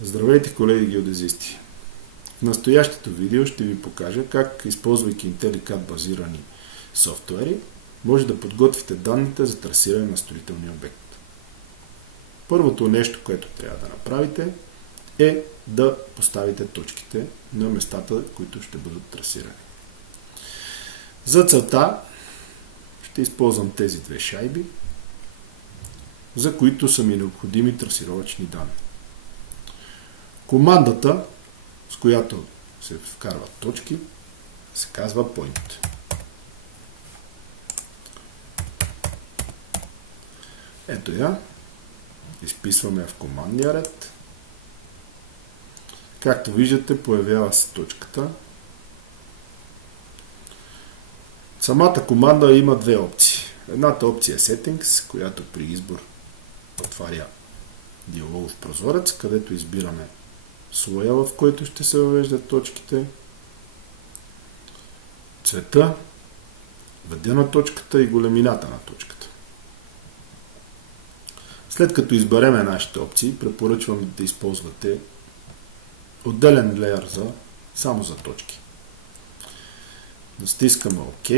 Здравейте, колеги геодезисти! В настоящето видео ще ви покажа как, използвайки IntelliCAD базирани софтуери, може да подготвите данните за трасиране на строителния обект. Първото нещо, което трябва да направите, е да поставите точките на местата, които ще бъдат трасирани. За целта ще използвам тези две шайби, за които са ми необходими трасировъчни данни. Командата, с която се вкарват точки, се казва Point. Ето я. Изписваме в командния ред. Както виждате, появява се точката. Самата команда има две опции. Едната опция е Settings, която при избор отваря диалогов прозорец, където избираме слоя, в който ще се въвеждат точките, цвета, вида на точката и големината на точката. След като избереме нашите опции, препоръчвам да използвате отделен леер само за точки. Натискаме ОК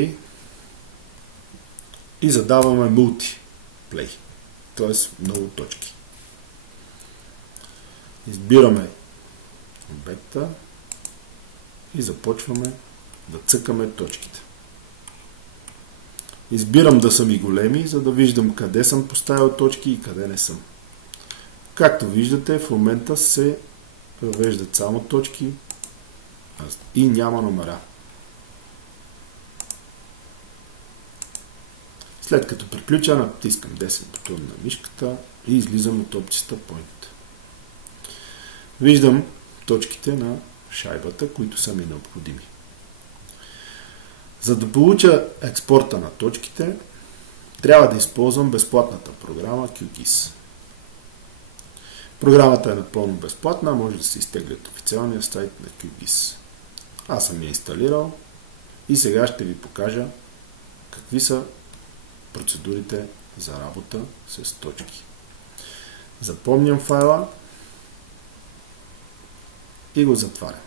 и задаваме Multiplay, т.е. много точки. Избираме обекта и започваме да цъкаме точките. Избирам да са ми големи, за да виждам къде съм поставил точки и къде не съм. Както виждате, в момента се въвеждат само точки и няма номера. След като приключа, натискам 10 бутон на мишката и излизам от опцията Point. Виждам точките на шайбата, които са ми необходими. За да получа експорта на точките, трябва да използвам безплатната програма QGIS. Програмата е напълно безплатна, може да се изтегли от официалния сайт на QGIS. Аз съм я инсталирал и сега ще ви покажа какви са процедурите за работа с точки. Запомням файла и го затварям.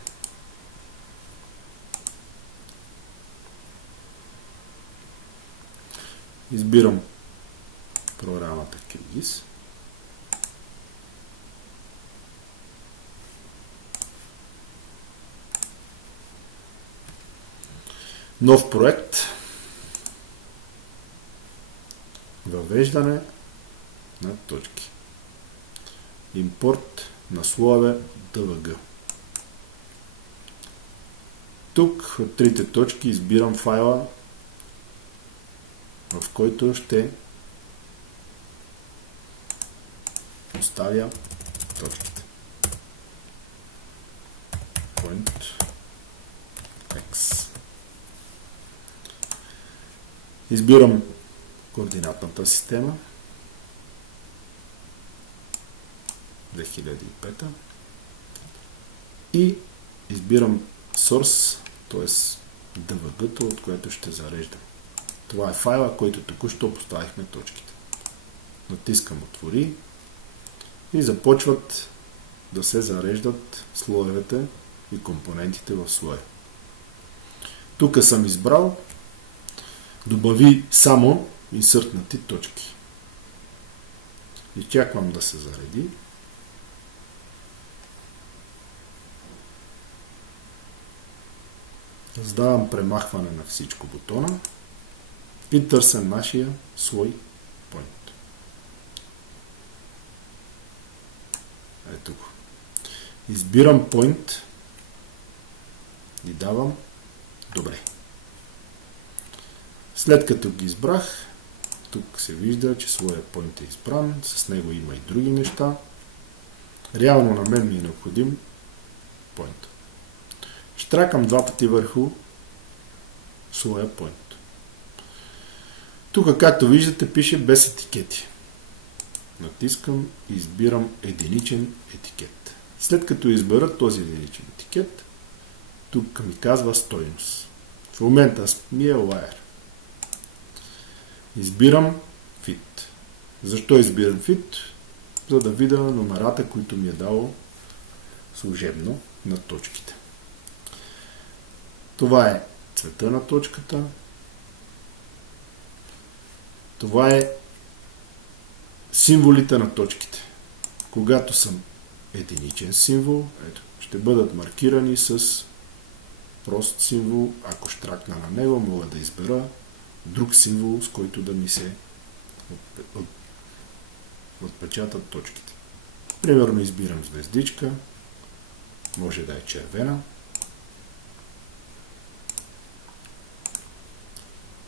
Избирам програмата QGIS. Нов проект. Въвеждане на точки. Импорт на слоеве DVG. Тук от трите точки избирам файла, в който ще поставя точките. Point X. Избирам координатната система 2005 и избирам Source, т.е. DVG-то, от което ще зареждам. Това е файла, който току-що поставихме точките. Натискам Отвори и започват да се зареждат слоевете и компонентите в слоя. Тук съм избрал добави само инсъртнати точки. Изчаквам да се зареди. Създавам премахване на всичко бутона и търся нашия слой Point. Ето го. Избирам Point и давам Добре. След като ги избрах, тук се вижда, че слоя Point е избран, с него има и други неща. Реално на мен ми е необходим Point. Штракам два пъти върху слоя Point. Тук, както виждате, пише без етикети. Натискам и избирам единичен етикет. След като избера този единичен етикет, тук ми казва стойност. В момента ми е Layer. Избирам Fit. Защо избирам Fit? За да видя номерата, които ми е дало служебно на точките. Това е цвета на точката. Това е символите на точките. Когато съм единичен символ, ето, ще бъдат маркирани с прост символ. Ако штракна на него, мога да избера друг символ, с който да ми се отпечатат точките. Примерно избирам звездичка, може да е червена.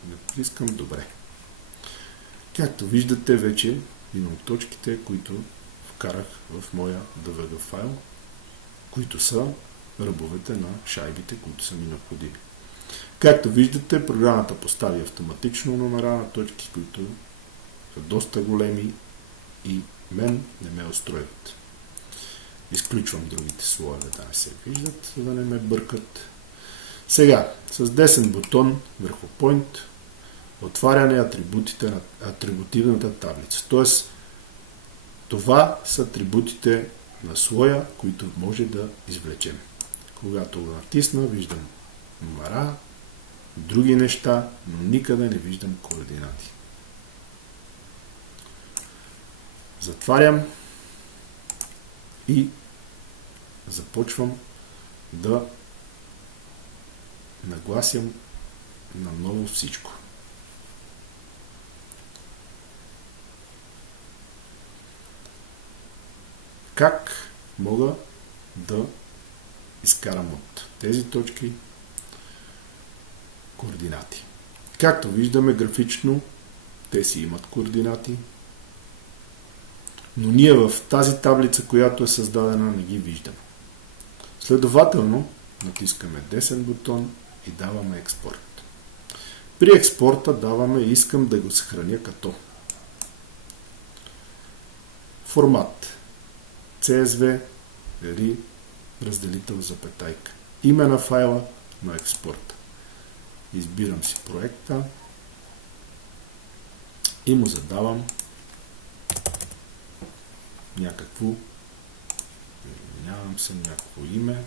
Натискам добре. Както виждате, вече имам точките, които вкарах в моя DVG файл, които са ръбовете на шайбите, които са ми необходими. Както виждате, програмата постави автоматично номера на точки, които са доста големи и мен не ме устройват. Изключвам другите слоеве да не се виждат, за да не ме бъркат. Сега, с десен бутон върху Point, отваряне атрибутите на атрибутивната таблица. Тоест, това са атрибутите на слоя, които може да извлечем. Когато го натисна, виждам номера, други неща, но никъде не виждам координати. Затварям и започвам да нагласям наново всичко. Как мога да изкарам от тези точки координати? Както виждаме графично, те си имат координати, но ние в тази таблица, която е създадена, не ги виждаме. Следователно, натискаме десен бутон и даваме експорт. При експорта даваме искам да го съхраня като формат CSV или разделител запетайка. Име на файла на експорта. Избирам си проекта и му задавам някакво име.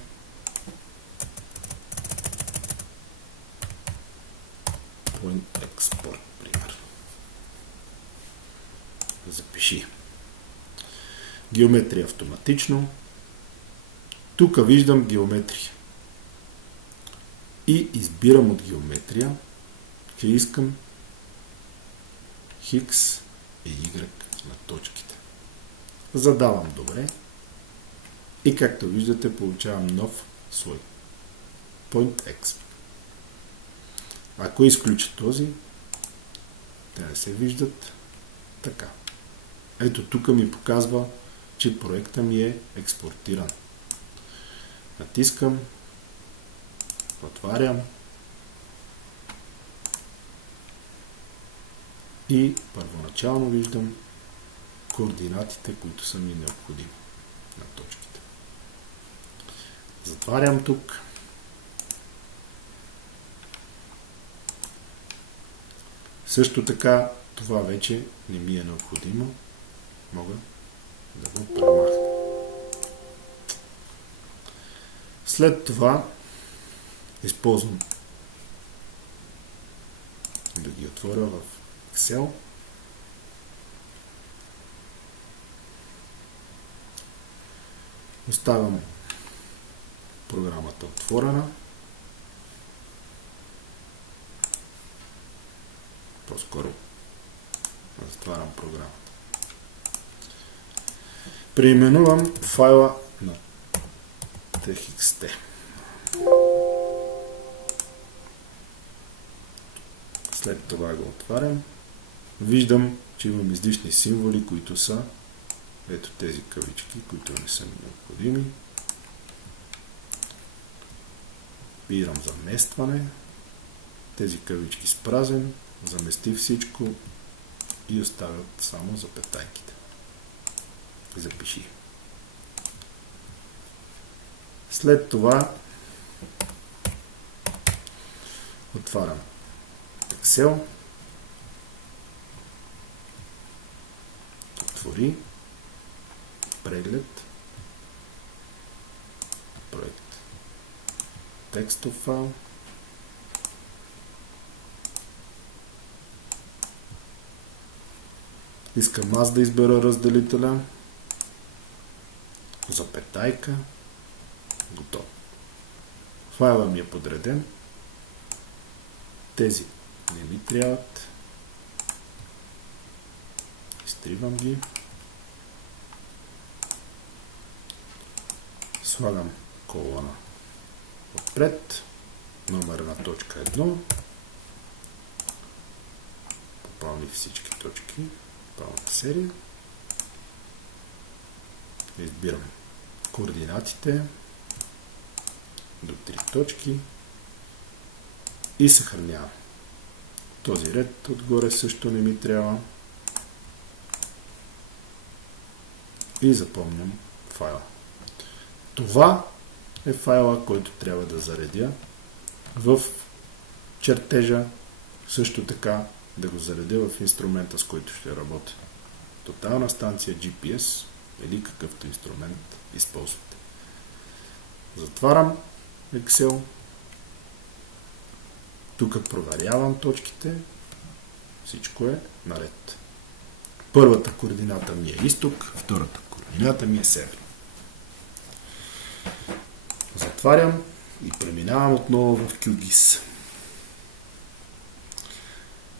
Point Export, примерно. Запиши. Геометрия автоматично. Тук виждам геометрия. И избирам от геометрия, че искам X и Y на точките. Задавам добре. И както виждате, получавам нов слой. Point X. Ако изключа този, те не се виждат така. Ето тук ми показва, че проекта ми е експортиран. Натискам, отварям и първоначално виждам координатите, които са ми необходими на точките. Затварям тук. Също така, това вече не ми е необходимо. Мога да го премахна. След това използвам да ги отворя в Excel. Оставям програмата отворена. По-скоро затварям програмата. Преименувам файла на txt. След това го отварям. Виждам, че имам излишни символи, които са ето тези кавички, които не са ми необходими. Избирам заместване. Тези кавички с празен. Замести всичко и оставят само запетайките. Запиши. След това отварям Excel. Отвори. Преглед. текстов файл. Искам аз да избера разделителя. Запетайка. Готово. Файла ми е подреден. Тези не ми трябват. Изтривам ги. Слагам колона отпред. Номер на точка 1. Попълних всички точки. Пълна серия. Избирам координатите до 3 точки и съхранявам. Този ред отгоре също не ми трябва. И запомням файла. Това е файла, който трябва да заредя в чертежа. Също така да го заредя в инструмента, с който ще работя. Тотална станция GPS или какъвто инструмент използвате. Затварям Excel. Тук проверявам точките. Всичко е наред. Първата координата ми е изток, втората координата ми е север. Затварям и преминавам отново в QGIS.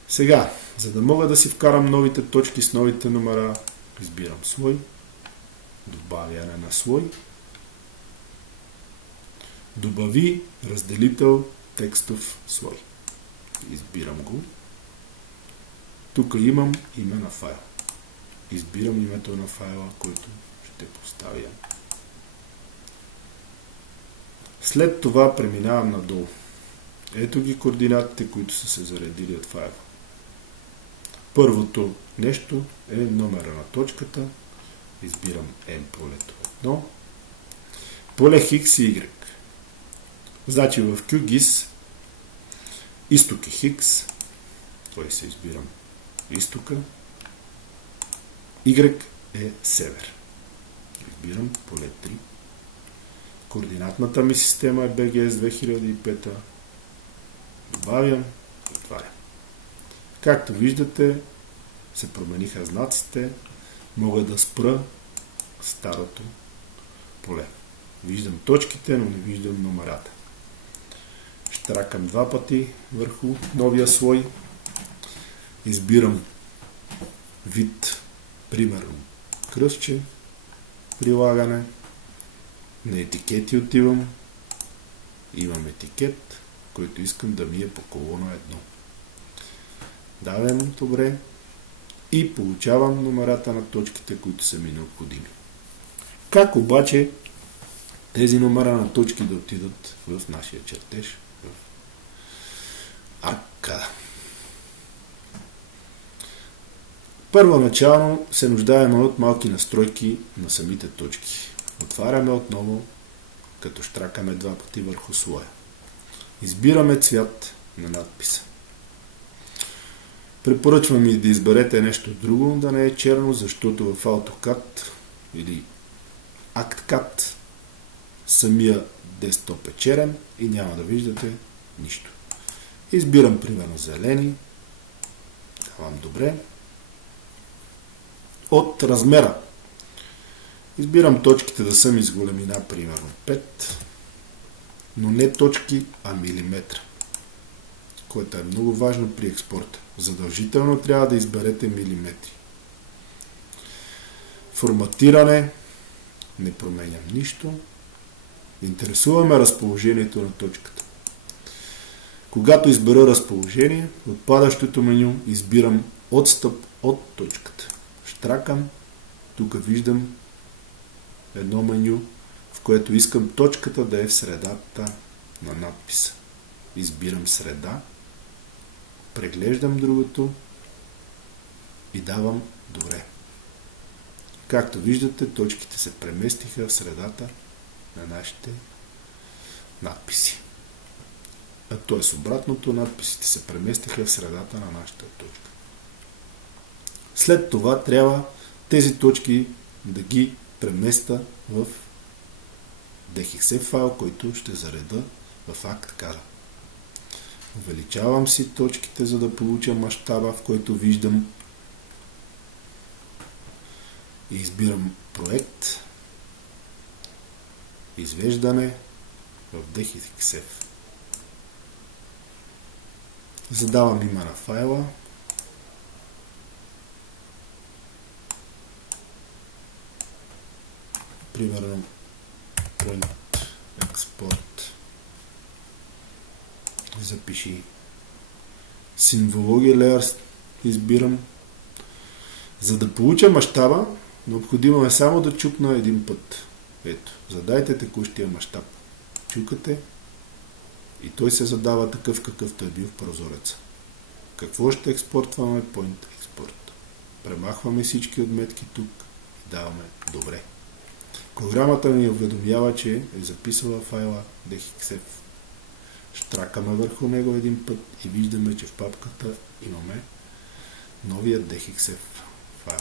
Сега, за да мога да си вкарам новите точки с новите номера, избирам слой, добавяне на слой, добави разделител текстов слой. Избирам го. Тук имам име на файл. Избирам името на файла, който ще поставя. След това преминавам надолу. Ето ги координатите, които са се заредили от файла. Първото нещо е номера на точката. Избирам M полето 1. Поле X и Y. Значи в QGIS изток е X. Той се избирам изтока. Y е север. Избирам поле 3. Координатната ми система е BGS 2005. Добавям и отварям. Както виждате, се промениха знаците. Мога да спра старото поле. Виждам точките, но не виждам номерата. Щракам два пъти върху новия слой. Избирам вид, примерно кръстче, прилагане. На етикети отивам. Имам етикет, който искам да ми е по колона 1. Давам добре и получавам номерата на точките, които са ми необходими. Как обаче тези номера на точки да отидат в нашия чертеж? Първоначално се нуждаем от малки настройки на самите точки. Отваряме отново, като щракаме два пъти върху слоя. Избираме цвят на надписа. Препоръчвам и да изберете нещо друго, да не е черно, защото в AutoCAD или ActCAD самия десктоп е черен и няма да виждате нищо. Избирам примерно зелени. Давам добре. От размера. Избирам точките да са ми с големина примерно 5, но не точки, а милиметра, което е много важно при експорта. Задължително трябва да изберете милиметри. Форматиране. Не променям нищо. Интересуваме разположението на точката. Когато избера разположение, от падащото меню избирам отстъп от точката. Щракам. Тук виждам едно меню, в което искам точката да е в средата на надписа. Избирам среда, преглеждам другото и давам добре. Както виждате, точките се преместиха в средата на нашите надписи. Т.е. обратното, надписите се преместиха в средата на нашата точка. След това трябва тези точки да ги преместа в DXF файл, който ще зареда в акт каза. Увеличавам си точките, за да получа мащаба, в който виждам и избирам проект, извеждане в DXF. Задавам име на файла. Примерно point export. Запиши симвология layers. Избирам. За да получа мащаба, необходимо е само да чукна един път. Ето, задайте текущия мащаб. Чукате и той се задава такъв, какъвто е бил в прозореца. Какво ще експортваме? Point export. Премахваме всички отметки тук и даваме добре. Програмата ни уведомява, че е записала файла DXF. Штракаме върху него един път и виждаме, че в папката имаме новия DXF файл.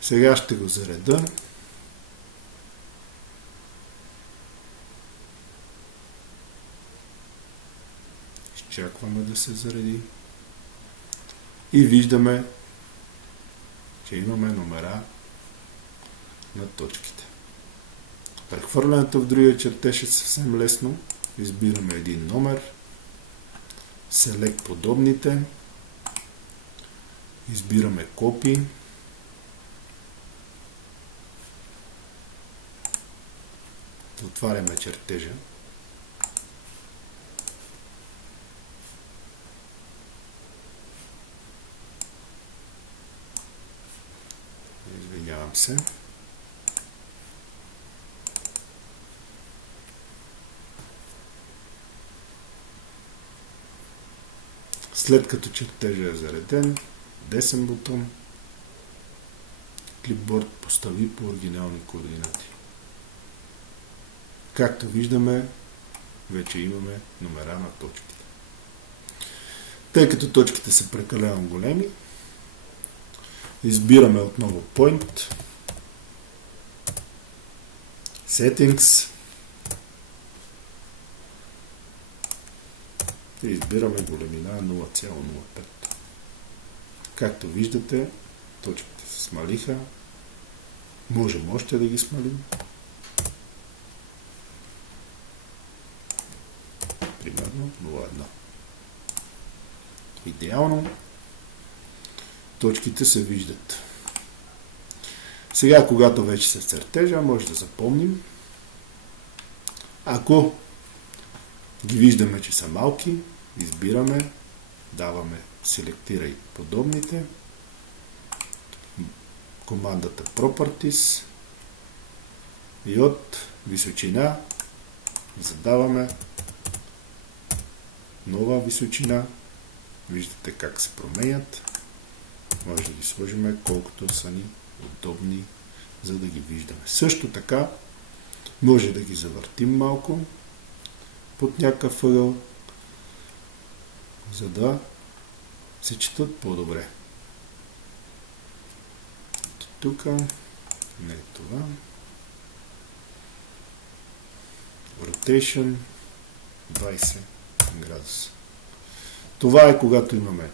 Сега ще го зареда. Изчакваме да се зареди. И виждаме, че имаме номера на точките. Прехвърлянето в другия чертеж е съвсем лесно. Избираме един номер. Select подобните. Избираме копи. Отваряме чертежа. Извинявам се. След като чертежа е зареден, десен бутон, клипборд постави по оригинални координати. Както виждаме, вече имаме номера на точките. Тъй като точките са прекалено големи, избираме отново Point, Settings и избираме големина 0,05. Както виждате, точките се смалиха. Можем още да ги смалим. Примерно 0,1. Идеално. Точките се виждат. Сега, когато вече се чертежа, може да запомним. Ако ги виждаме, че са малки, избираме, даваме селектирай подобните, командата Properties и от височина задаваме нова височина. Виждате как се променят. Може да ги сложим колкото са ни удобни, за да ги виждаме. Също така може да ги завъртим малко под някакъв ъгъл, за да се четат по-добре. Тук не е това. Rotation 20 градуса. Това е когато имаме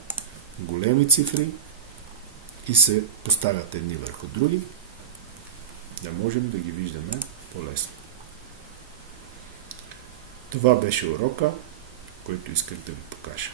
големи цифри и се поставят едни върху други, да можем да ги виждаме по-лесно. Това беше урока, който исках да ви покажа.